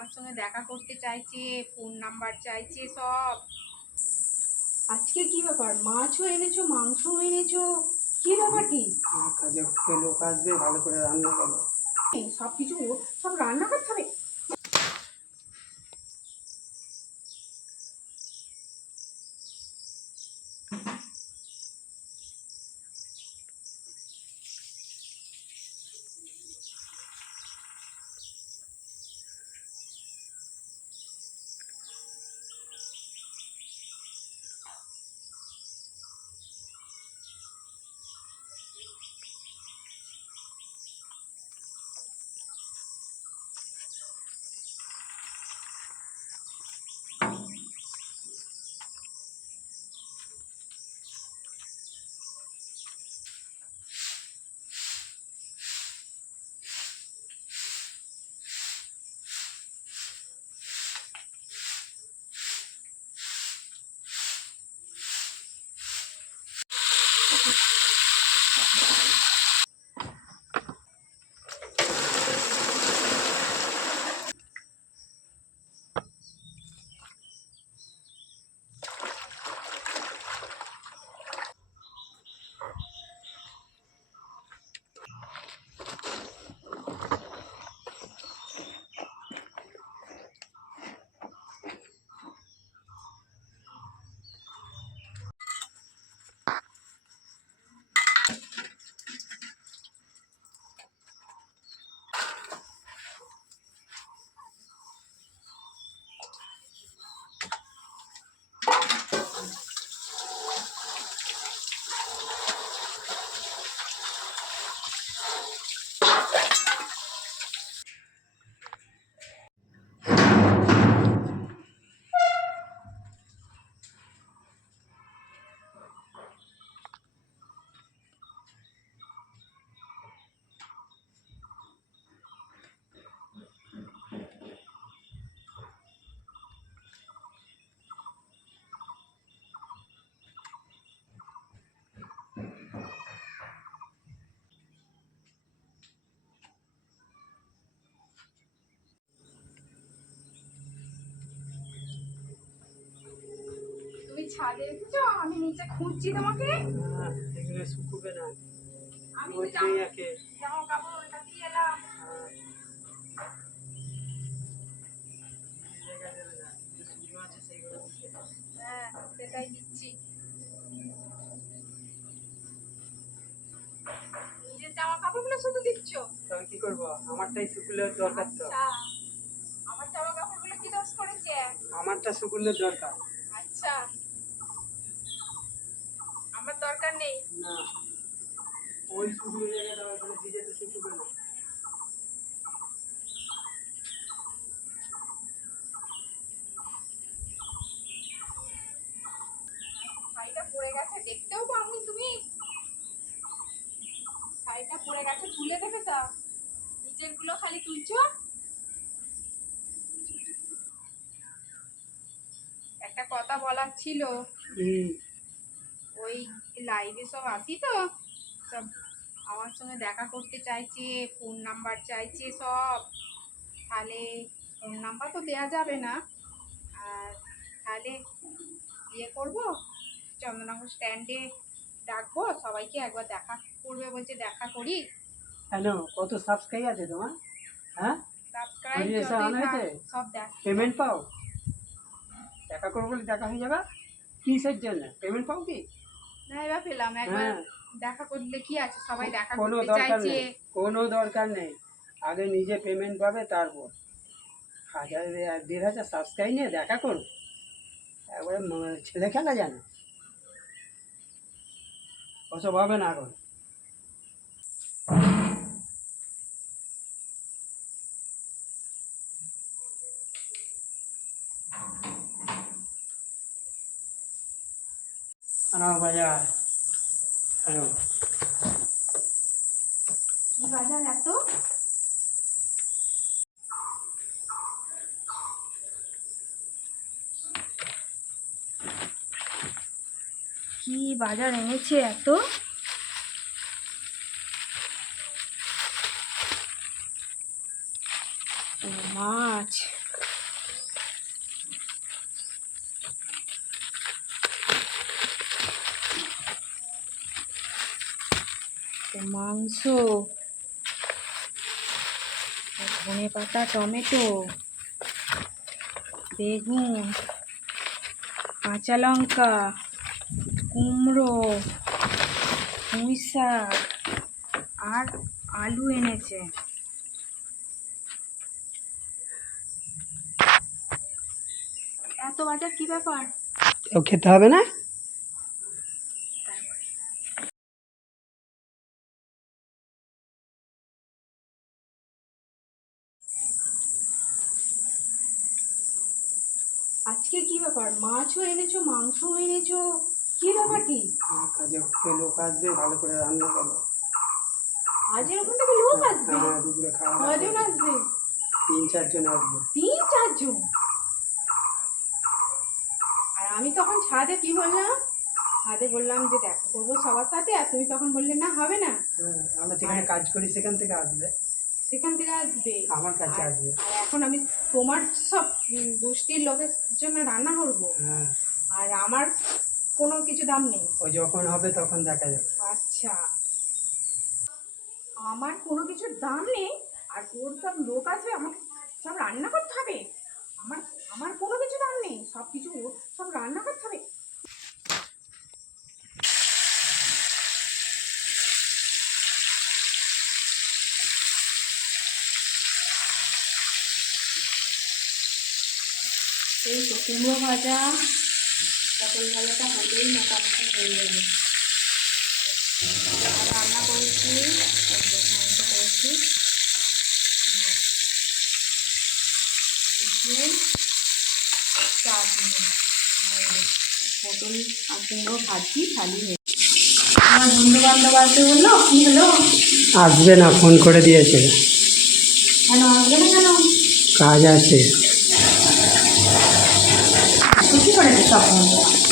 আমার সঙ্গে দেখা করতে চাইছে ফোন নাম্বার চাইছে সব। আজকে কি ব্যাপার? মাছও এনেছো মাংসও এনেছো? কি ব্যাপার কি? কাজে লোক আসবে ভালো করে রান্না করো। সব কিছু সব রান্না করতে হবে ছাদে এসেছ? আমি নিচে খুঁজছি তোমাকে। এগুলো শুকুবে না। আমি জামা কাপড় ওটা দিয়ে এলাম। হ্যাঁ সেটাই দিচ্ছি। নিজের জামা কাপড়গুলো শুধু দিচ্ছ? তবে কি করব? আমারটাই শুকুলের দরকার তো। আচ্ছা আমার জামা কাপড়গুলো কি দোষ করেছে? আমারটা শুকুলের দরকার। আচ্ছা। আমার দরকার নেই। না। ওই শুকুলের জায়গায় দাও এখানে ভিজে তো শুকুবে না। শাড়িটা পরে গেছে দেখতেও পাওনি তুমি। শাড়িটা পরে গেছে তুলে দেবে তো। গুলো খালি তুলছো? একটা কথা বলার ছিল। হুম। ওই লাইভে সব আসি তো। সব আমার সঙ্গে দেখা করতে চাইছে ফোন নাম্বার চাইছে সব। তাহলে ফোন নাম্বার তো দেওয়া যাবে না। আর তাহলে ইয়ে করব চন্দননগর স্ট্যান্ডে ডাকবো সবাইকে একবার দেখা করবে বলছে দেখা করি। হ্যালো কত সাবস্ক্রাইব আছে তোমার? হ্যাঁ? সাবস্ক্রাইব? সব দেখ। পেমেন্ট পাও? দেখা করব বলে দেখা হয়ে যাবে? কিসের জন্য? পেমেন্ট পাও কি? না এবার পেলাম। একবার হ্যাঁ। দেখা করলে কি আছে? সবাই দেখা কোনো দরকার নেই। কোনো দরকার নেই। আগে নিজে পেমেন্ট পাবে তারপর। হাজার দেড় হাজার সাবস্ক্রাইব নিয়ে দেখা করো। একবারে ছেলে খেলা জানো। ওসব হবে না এখন। আনো বাজার হ্যালো। কি বাজার এত? কি বাজার এনেছে এত? মাছ। মাংস, ধনে পাতা, টমেটো, বেগুন, কাঁচা লঙ্কা, কুমড়ো, পুঁই শাক আর আলু এনেছে। এত বাজার কি ব্যাপার? খেতে হবে না? আজকে কি ব্যাপার? মাছও এনেছো মাংসও এনেছো? কি ব্যাপার কি? কাজে লোক আসবে ভালো করে রান্না করব আজ এরকম থেকে লোক আসবে? হ্যাঁ দুপুরে খাওয়া কজন আসবে? তিন চারজন আসবে। তিন চারজন? আর আমি তখন ছাদে কি বললাম? ছাদে বললাম যে দেখা করব সবার সাথে আর তুমি তখন বললে না হবে না। হ্যাঁ আমরা যেখানে কাজ করি সেখান থেকে আসবে। সেখান থেকে আসবে। আমার কাছে আসবে। আর এখন আমি তোমার সব গোষ্ঠীর লোকের জন্য রান্না করব। হ্যাঁ। আর আমার কোনো কিছু দাম নেই। ওই যখন হবে তখন দেখা যাবে। আচ্ছা। আমার কোনো কিছুর দাম নেই আর ওর সব লোক আসবে আমাকে সব রান্না করতে হবে। আমার আমার কোনো কিছু দাম নেই সব কিছু ওর সব রান্না করতে হবে এই তো কুমড়ো ভাজা। পটল ভাজাটা হলেই মোটামুটি হয়ে যাবে। রান্না করেছি মাংস করেছি। পটল আর কুমড়ো ভাজি খালি হয়ে আমার বন্ধু বান্ধব আসবে বলল কি হলো? আসবে না ফোন করে দিয়েছে। কেন আসবে না কেন? কাজ আছে। খুশি করেছে সব বন্ধু